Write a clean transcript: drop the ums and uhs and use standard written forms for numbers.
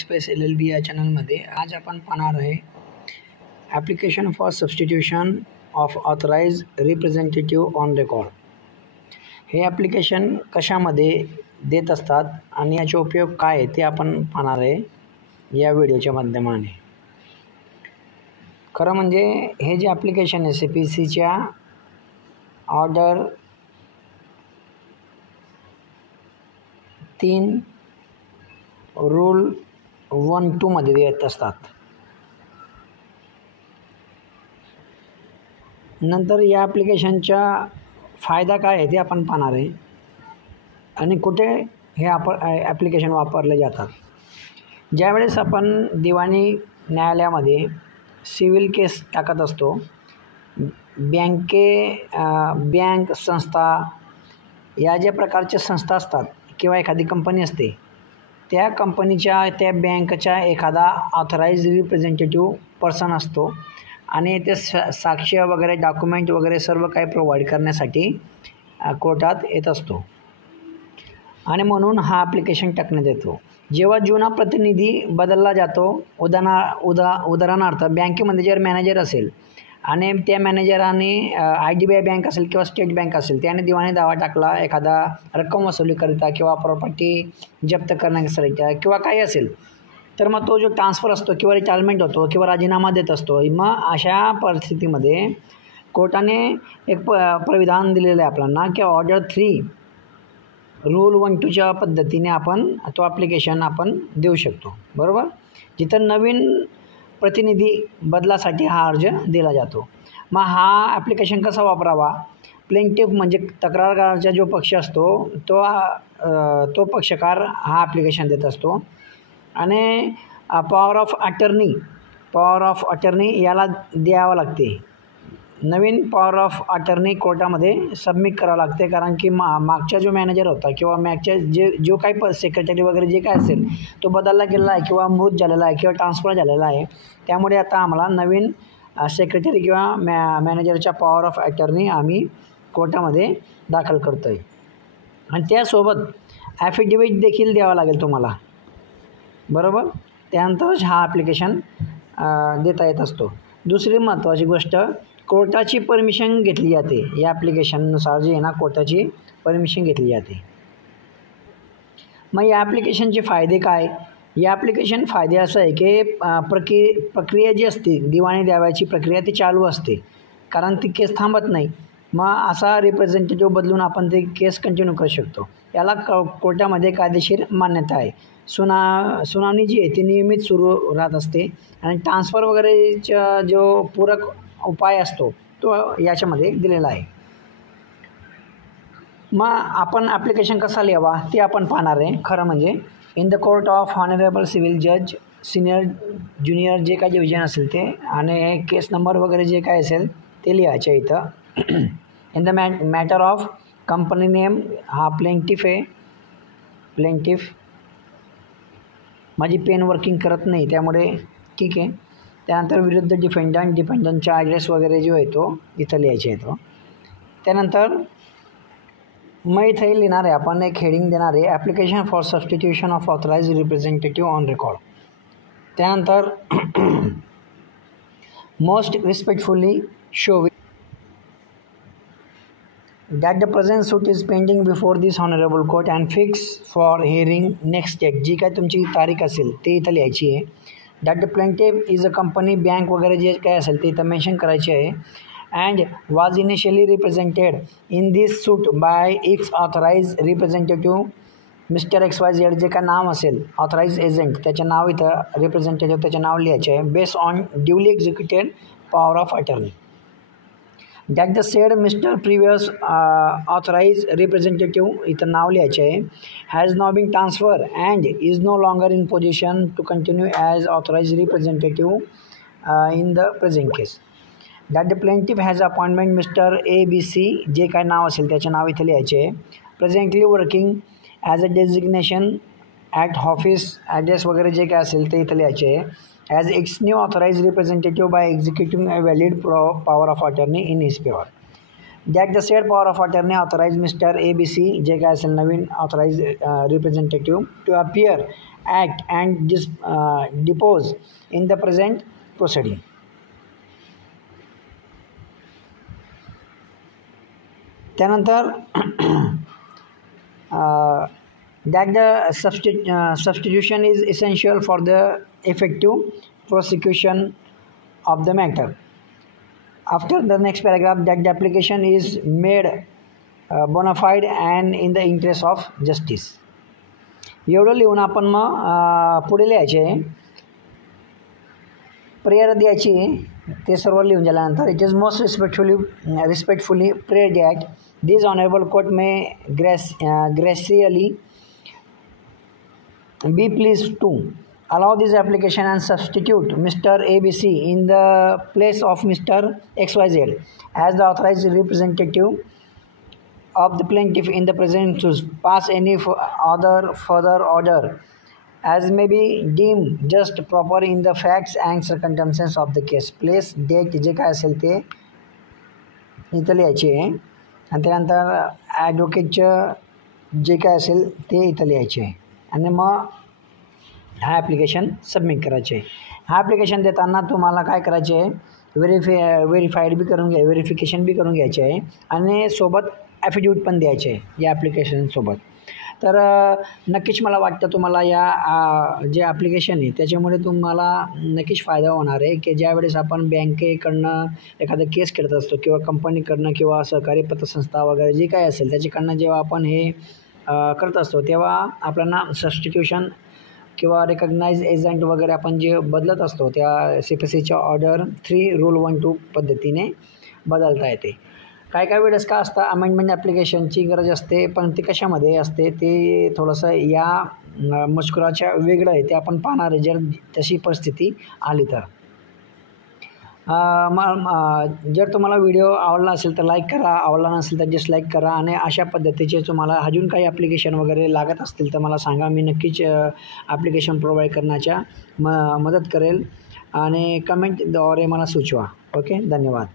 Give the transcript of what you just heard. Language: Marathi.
स्पेस LLB या चॅनलमध्ये आज आपण पाहणार आहे application for substitution of authorise representative on record. हे ॲप्लिकेशन कशामध्ये देत असतात आणि याचे उपयोग काय आहे ते आपण पाहणार आहे या व्हिडिओच्या माध्यमाने। खरं म्हणजे हे जे ॲप्लिकेशन आहे CPCच्या ऑर्डर 3 रूल 1-2 मध्ये देत असतात। नंतर या ॲप्लिकेशनचा फायदा काय आहे ते आपण पाहणार आहे आणि कुठे हे ॲप्लिकेशन वापरले जातात। ज्यावेळेस आपण दिवाणी न्यायालयामध्ये सिव्हिल केस टाकत असतो, बँक संस्था या ज्या प्रकारच्या संस्था असतात किंवा एखादी कंपनी असते, त्या कंपनीच्या त्या बँकच्या एखादा ऑथराइज रिप्रेझेंटेटिव्ह पर्सन असतो आणि ते साक्ष वगैरे डॉक्युमेंट वगैरे सर्व काही प्रोव्हाइड करण्यासाठी कोर्टात येत असतो आणि म्हणून हा ॲप्लिकेशन टाकण्यात येतो। जेव्हा जुना प्रतिनिधी बदलला जातो, उदाहरणार्थ बँकेमध्ये जर मॅनेजर असेल आणि त्या मॅनेजराने IDBI बँक असेल किंवा स्टेट बँक असेल त्याने दिवाणी दावा टाकला एखादा रक्कम वसुलीकरिता किंवा प्रॉपर्टी जप्त करण्याकरिता किंवा काही असेल, तर मग तो जो ट्रान्सफर असतो किंवा रिटायरमेंट होतो किंवा राजीनामा देत असतो, मग अशा परिस्थितीमध्ये कोर्टाने एक प्रविधान दिलेलं आहे आपल्याला की ऑर्डर 3 रूल 1-2च्या पद्धतीने आपण तो ॲप्लिकेशन आपण देऊ शकतो, बरोबर। जिथं नवीन प्रतिनिधी बदलासाठी हा अर्ज दिला जातो। मग हा ॲप्लिकेशन कसा वापरावा? प्लेंटिफ म्हणजे तक्रारदाराचा जो पक्ष असतो तो पक्षकार हा ॲप्लिकेशन देत असतो आणि पॉवर ऑफ अटर्नी याला द्यावं लागते। नवीन पॉवर ऑफ अटर्नी कोर्टामध्ये सबमिट करावं लागते, कारण की मागचा जो मॅनेजर होता किंवा मागच्या जो काही सेक्रेटरी वगैरे जे काय असेल तो बदलला गेलेला आहे किंवा मृत झालेला आहे किंवा ट्रान्सफर झालेला आहे, त्यामुळे आता आम्हाला नवीन सेक्रेटरी किंवा मॅनेजरच्या पॉवर ऑफ अटर्नी आम्ही कोर्टामध्ये दाखल करतो आहे आणि त्यासोबत ॲफिडेविट देखील द्यावा लागेल तुम्हाला, बरोबर। त्यानंतरच हा ॲप्लिकेशन देता येत असतो। दुसरी महत्त्वाची गोष्ट, कोर्टाची परमिशन घेतली जाते। या ॲप्लिकेशननुसार जे आहे ना, कोर्टाची परमिशन घेतली जाते। मग या ॲप्लिकेशनचे फायदे काय? या ॲप्लिकेशन फायदे असं आहे की प्रक्रिया जी असते दिवाणी द्याव्याची प्रक्रिया ती चालू असते, कारण ती केस थांबत नाही। मग असा रिप्रेझेंटेटिव्ह बदलून आपण ते केस कंटिन्यू करू शकतो। याला कोर्टामध्ये कायदेशीर मान्यता आहे। सुनावणी जी आहे ती नियमित सुरू राहत असते आणि ट्रान्सफर वगैरेचा जो पूरक उपाय असतो तो याच्यामध्ये दिलेला आहे। मग आपण ॲप्लिकेशन कसा लिहावा ते आपण पाहणार आहे। खरं म्हणजे in the court of honourable civil जज, सिनियर ज्युनियर जे काही डिव्हिजन असेल ते आणि केस नंबर वगैरे जे काय असेल ते लिहायचे इथं। In the matter of company name हा प्लेंटिफ आहे। प्लेंटिफ माझी पेन वर्किंग करत नाही त्यामुळे ठीक आहे। त्यानंतर विरुद्ध डिफेंडंटचा ॲड्रेस वगैरे जो आहे तो इथं लिहायचा आहे तो। त्यानंतर मग इथे लिहिणार आहे आपण एक हेडिंग देणार आहे, application for substitution of authorise representative on record. त्यानंतर most respectfully show that the present suit is pending before this honorable court and fix for hearing next date। जी काय तुमची तारीख असेल ते इथं लिहायची आहे। that the plaintiff is a company, bank वगैरे जे काय असेल ते इथं मेन्शन करायचे आहे। and was initially represented in this suit by its authorized representative Mr. XYZ, जे काय नाव असेल ऑथराइज एजंट त्याचे नाव इथं रिप्रेझेंटेटिव्ह त्याचे नाव लिहायचे आहे, based on duly executed power of attorney. that the said Mr. previous authorized representative इथं नाव लिहायचे आहे, has now been transferred and is no longer in position to continue as authorized representative in the present case। that the plaintiff has appointment Mr. ABC, जे काय नाव असेल त्याचे नाव इथं लिहायचे आहे, presently working as a designation at office, address वगैरे जे काय असेल ते इथं लिहायचे आहे, as its new authorized representative by executing a valid power of attorney in his favor। that the said power of attorney authorized Mr. ABC, जे काय असेल नवीन authorized representative, to appear act and depose in the present proceeding. त्यानंतर that the substitution is essential for the effective prosecution of the matter. After the next paragraph, that the application is made bona fide and in the interest of justice. एवढं लिहून आपण मग पुढे लिहायचे, प्रेयर द्यायची. ते सर्व लिहून झाल्यानंतर it is most respectfully prayer that this honourable court may graciously be pleased to allow this application and substitute Mr. ABC in the place of Mr. XYZ as the authorized representative of the plaintiff in the present to pass any other further order as may be deemed just proper in the facts and circumstances of the case. Place date जे काय असेल ते इथं लिहायचे आणि त्यानंतर ॲडव्होकेटचं जे काय असेल ते इथं लिहायचे आणि मग हा ॲप्लिकेशन सबमिट करायचे. हा ॲप्लिकेशन देताना तुम्हाला काय करायचे आहे, व्हेरीफाईड बी करून घ्या, व्हेरिफिकेशन बी करून घ्यायचे आहे आणि सोबत ॲफिडेविट पण द्यायचे आहे या ॲप्लिकेशनसोबत. तर नक्कीच मला वाटतं तुम्हाला या जे ॲप्लिकेशन आहे त्याच्यामुळे तुम्हाला नक्कीच फायदा होणार आहे की ज्यावेळेस आपण बँकेकडनं एखादा केस खेळत असतो किंवा कंपनीकडनं किंवा सहकारी पतसंस्था वगैरे जे काय असेल त्याच्याकडनं जेव्हा आपण हे करत असतो तेव्हा आपल्याला सबस्टिट्यूशन किंवा रिकग्नाइज एजंट वगैरे आपण जे बदलत असतो त्या CPCच्या ऑर्डर 3 रूल 1-2 पद्धतीने बदलता येते. काय काय वेळेस का असतं अमेंडमेंट ॲप्लिकेशनची गरज असते, पण ते कशामध्ये असते ते थोडंसं या मजकुराच्या वेगळं आहे, ते आपण पाहणार आहे जर तशी परिस्थिती आली तर. जर तुम्हाला व्हिडिओ आवडला असेल तर लाईक करा, आवडला नसेल तर डिसलाईक करा आणि अशा पद्धतीचे तुम्हाला अजून काही ॲप्लिकेशन वगैरे लागत असतील तर मला सांगा, मी नक्कीच ॲप्लिकेशन प्रोव्हाइड करण्याच्या मदत करेल आणि कमेंटद्वारे मला सुचवा. ओके, धन्यवाद.